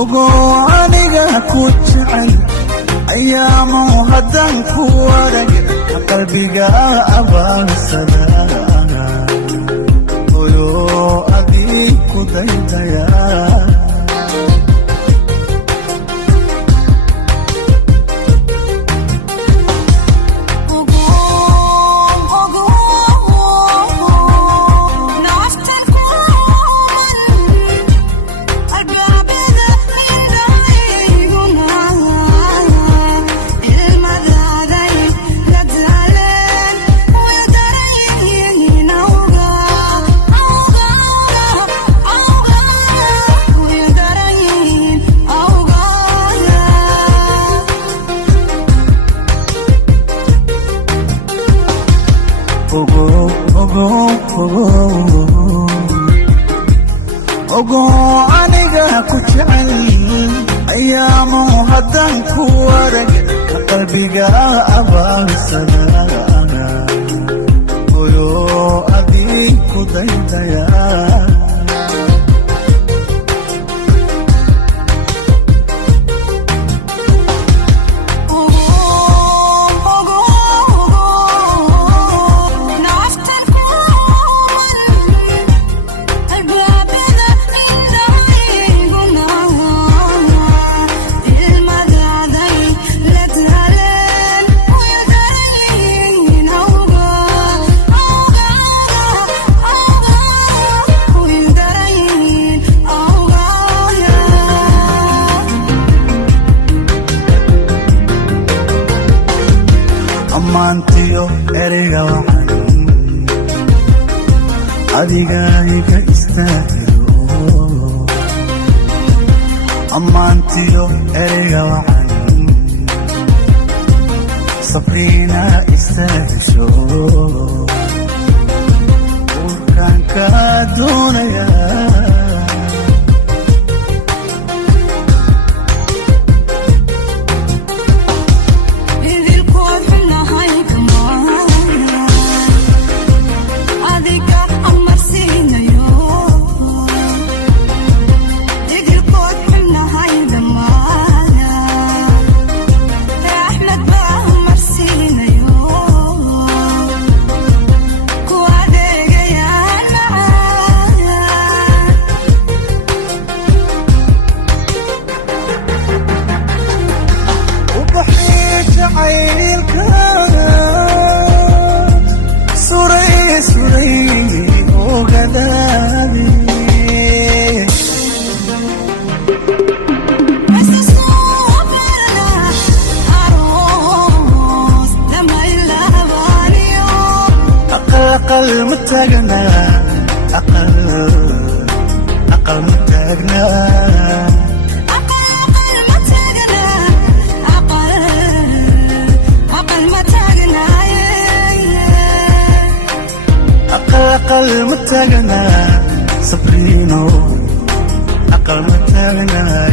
ogo aniga ku jecel ayaamu haddaan ku warag qalbiga abaalsada oyo adii ku daydaya ogo aniga ku jecel ayaamu haddaan ku warag qalbiga abaalsada oyo adii ku daydaya ammaantiyo ereyga waxan adiga iga istaahilo ammaantiyo ereyga waxan sabriina istaahisho urkaan kaa doonaya أقل متاجنا أقل متاجنا أقل متاجنا صبرينو أقل متاجنا